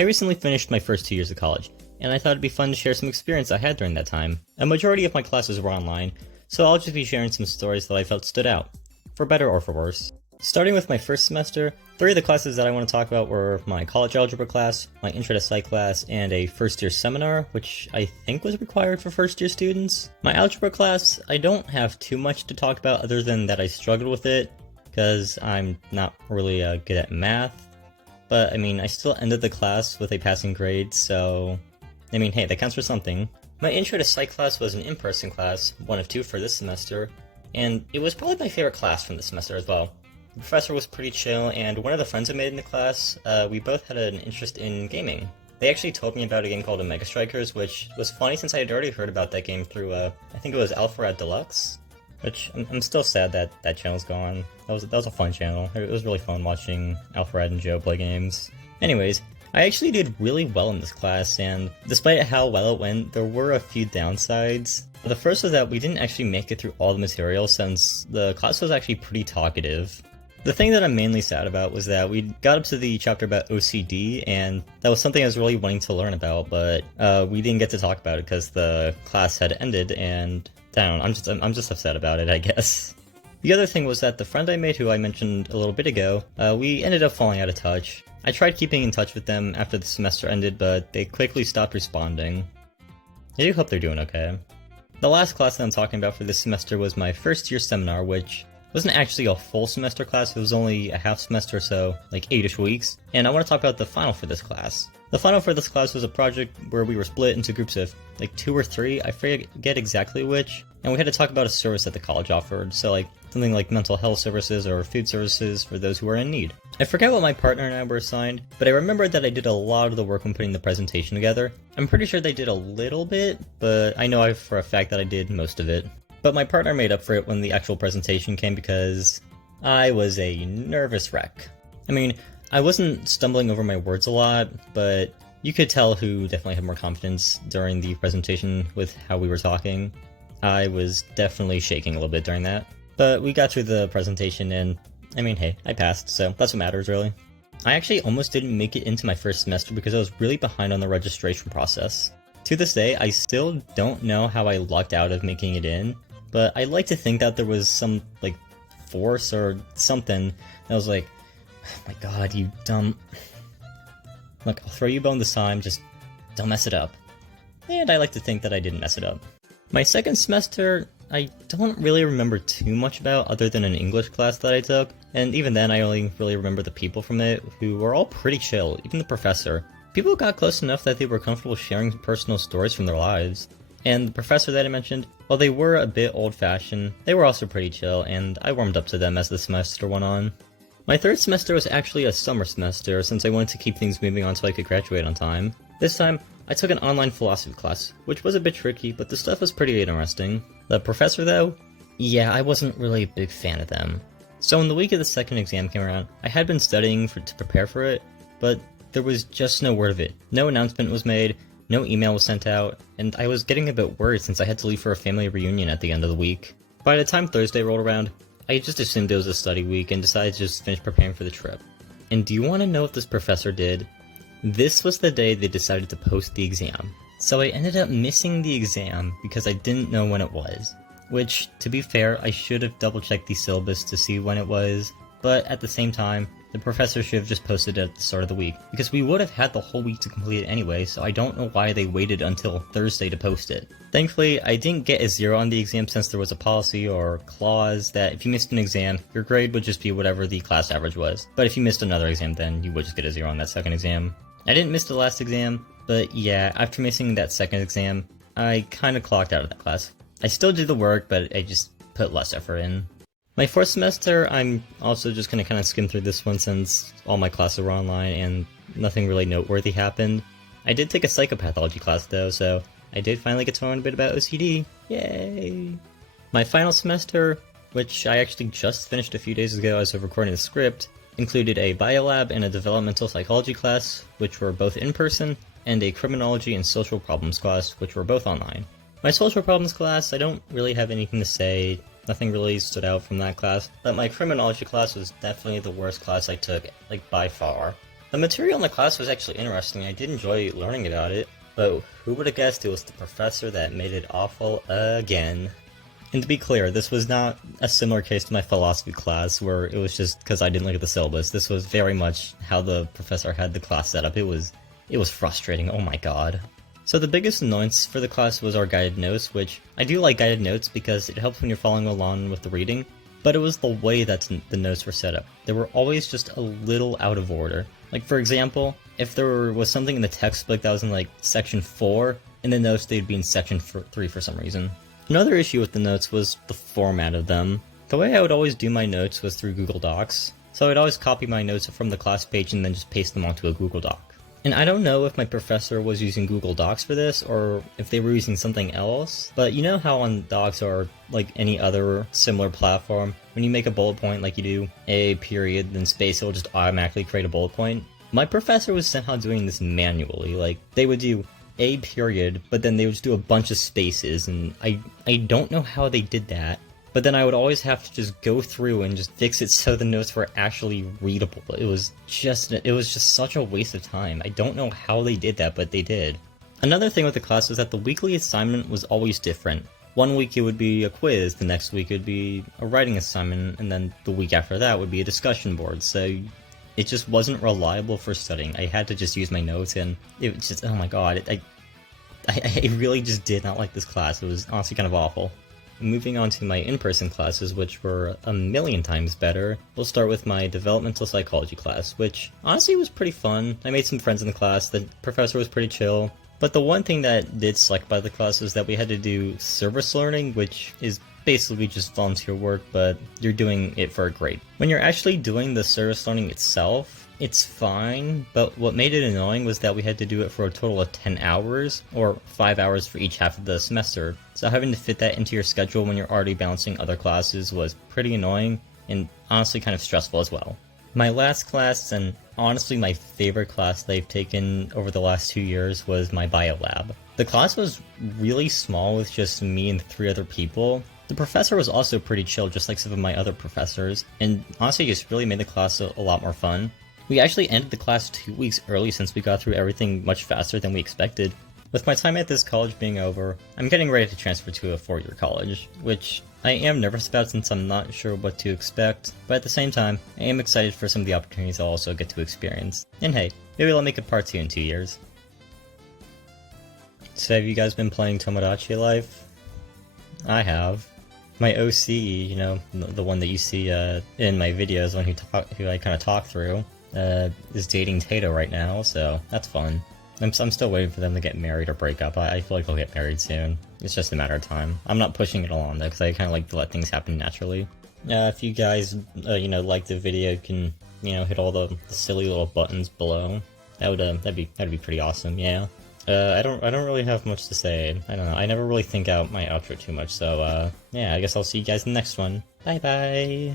I recently finished my first 2 years of college, and I thought it'd be fun to share some experience I had during that time. A majority of my classes were online, so I'll just be sharing some stories that I felt stood out, for better or for worse. Starting with my first semester, 3 of the classes that I want to talk about were my college algebra class, my intro to psych class, and a first year seminar, which I think was required for first year students. My algebra class, I don't have too much to talk about other than that I struggled with it, because I'm not really good at math. But I mean, I still ended the class with a passing grade, so I mean, hey, that counts for something. My intro to psych class was an in-person class, one of 2 for this semester, and it was probably my favorite class from this semester as well. The professor was pretty chill, and one of the friends I made in the class, we both had an interest in gaming. They actually told me about a game called Mega Strikers, which was funny since I had already heard about that game through, I think it was Alpharad Deluxe, which I'm still sad that that channel's gone. That was a fun channel. It was really fun watching Alpharad and Joe play games. Anyways, I actually did really well in this class, and despite how well it went, there were a few downsides. The first was that we didn't actually make it through all the material since the class was actually pretty talkative. The thing that I'm mainly sad about was that we got up to the chapter about OCD, and that was something I was really wanting to learn about, but we didn't get to talk about it because the class had ended, and I don't know, I'm just upset about it, I guess. The other thing was that the friend I made who I mentioned a little bit ago, we ended up falling out of touch. I tried keeping in touch with them after the semester ended, but they quickly stopped responding. I do hope they're doing okay. The last class that I'm talking about for this semester was my first year seminar, which wasn't actually a full semester class, it was only a half semester, so like 8-ish weeks, and I want to talk about the final for this class. The final for this class was a project where we were split into groups of like 2 or 3, I forget exactly which, and we had to talk about a service that the college offered, so like something like mental health services or food services for those who are in need. I forget what my partner and I were assigned, but I remember that I did a lot of the work when putting the presentation together. I'm pretty sure they did a little bit, but I know for a fact that I did most of it. But my partner made up for it when the actual presentation came because I was a nervous wreck. I mean, I wasn't stumbling over my words a lot, but you could tell who definitely had more confidence during the presentation with how we were talking. I was definitely shaking a little bit during that. But we got through the presentation and, I mean, hey, I passed, so that's what matters really. I actually almost didn't make it into my first semester because I was really behind on the registration process. To this day, I still don't know how I lucked out of making it in, but I like to think that there was some, like, force or something that was like, oh my god, you dumb... Look, I'll throw you a bone this time, just don't mess it up. And I like to think that I didn't mess it up. My second semester, I don't really remember too much about other than an English class that I took, and even then I only really remember the people from it, who were all pretty chill, even the professor. People got close enough that they were comfortable sharing personal stories from their lives. And the professor that I mentioned, while they were a bit old-fashioned, they were also pretty chill, and I warmed up to them as the semester went on. My third semester was actually a summer semester, since I wanted to keep things moving on so I could graduate on time. This time, I took an online philosophy class, which was a bit tricky, but the stuff was pretty interesting. The professor though? Yeah, I wasn't really a big fan of them. So when the week of the second exam came around, I had been studying to prepare for it, but there was just no word of it. No announcement was made, no email was sent out, and I was getting a bit worried since I had to leave for a family reunion at the end of the week. By the time Thursday rolled around, I just assumed it was a study week and decided to just finish preparing for the trip. And do you want to know what this professor did? This was the day they decided to post the exam. So I ended up missing the exam because I didn't know when it was. Which, to be fair, I should have double-checked the syllabus to see when it was, but at the same time, the professor should have just posted it at the start of the week, because we would have had the whole week to complete it anyway, so I don't know why they waited until Thursday to post it. Thankfully, I didn't get a 0 on the exam since there was a policy or clause that if you missed an exam, your grade would just be whatever the class average was. But if you missed another exam, then you would just get a 0 on that second exam. I didn't miss the last exam, but yeah, after missing that second exam, I kinda clocked out of that class. I still did the work, but I just put less effort in. My fourth semester, I'm also just gonna kinda skim through this one since all my classes were online and nothing really noteworthy happened. I did take a psychopathology class though, so I did finally get to learn a bit about OCD. Yay! My final semester, which I actually just finished a few days ago as of recording the script, included a biolab and a developmental psychology class, which were both in person, and a criminology and social problems class, which were both online. My social problems class, I don't really have anything to say. Nothing really stood out from that class, but my criminology class was definitely the worst class I took, like by far. The material in the class was actually interesting. I did enjoy learning about it, but who would have guessed it was the professor that made it awful again? And to be clear, this was not a similar case to my philosophy class where it was just because I didn't look at the syllabus. This was very much how the professor had the class set up. It was frustrating, oh my god. So the biggest annoyance for the class was our guided notes, which I do like guided notes because it helps when you're following along with the reading, but it was the way that the notes were set up. They were always just a little out of order. Like for example, if there was something in the textbook that was in like section 4, in the notes they'd be in section 3 for some reason. Another issue with the notes was the format of them. The way I would always do my notes was through Google Docs, so I'd always copy my notes from the class page and then just paste them onto a Google Doc. And I don't know if my professor was using Google Docs for this, or if they were using something else, but you know how on Docs or like any other similar platform, when you make a bullet point like you do a period, then space, it'll just automatically create a bullet point? My professor was somehow doing this manually, like they would do a period, but then they would just do a bunch of spaces, and I don't know how they did that. But then I would always have to just go through and just fix it so the notes were actually readable. It was just such a waste of time. I don't know how they did that, but they did. Another thing with the class was that the weekly assignment was always different. One week it would be a quiz, the next week it would be a writing assignment, and then the week after that would be a discussion board. So it just wasn't reliable for studying. I had to just use my notes, and it was just, oh my god, I really just did not like this class. It was honestly kind of awful. Moving on to my in-person classes, which were a million times better, we'll start with my developmental psychology class, which honestly was pretty fun. I made some friends in the class, the professor was pretty chill, but the one thing that did suck by the class was that we had to do service learning, which is basically just volunteer work, but you're doing it for a grade. When you're actually doing the service learning itself, it's fine, but what made it annoying was that we had to do it for a total of 10 hours, or 5 hours for each half of the semester. So having to fit that into your schedule when you're already balancing other classes was pretty annoying, and honestly kind of stressful as well. My last class, and honestly my favorite class that I've taken over the last 2 years, was my bio lab. The class was really small with just me and 3 other people. The professor was also pretty chill, just like some of my other professors, and honestly just really made the class a lot more fun. We actually ended the class 2 weeks early since we got through everything much faster than we expected. With my time at this college being over, I'm getting ready to transfer to a 4-year college, which I am nervous about since I'm not sure what to expect, but at the same time, I am excited for some of the opportunities I'll also get to experience. And hey, maybe I'll make a part 2 in 2 years. So have you guys been playing Tomodachi Life? I have. My OC, you know, the one that you see in my videos, the one who I kind of talk through, is dating Tato right now, so that's fun. I'm still waiting for them to get married or break up. I feel like they'll get married soon. It's just a matter of time. I'm not pushing it along though, because I kind of like to let things happen naturally. If you guys, like the video, you can, hit all the silly little buttons below. That'd be pretty awesome. Yeah. I don't really have much to say. I don't know. I never really think out my outro too much. So yeah, I guess I'll see you guys in the next one. Bye bye.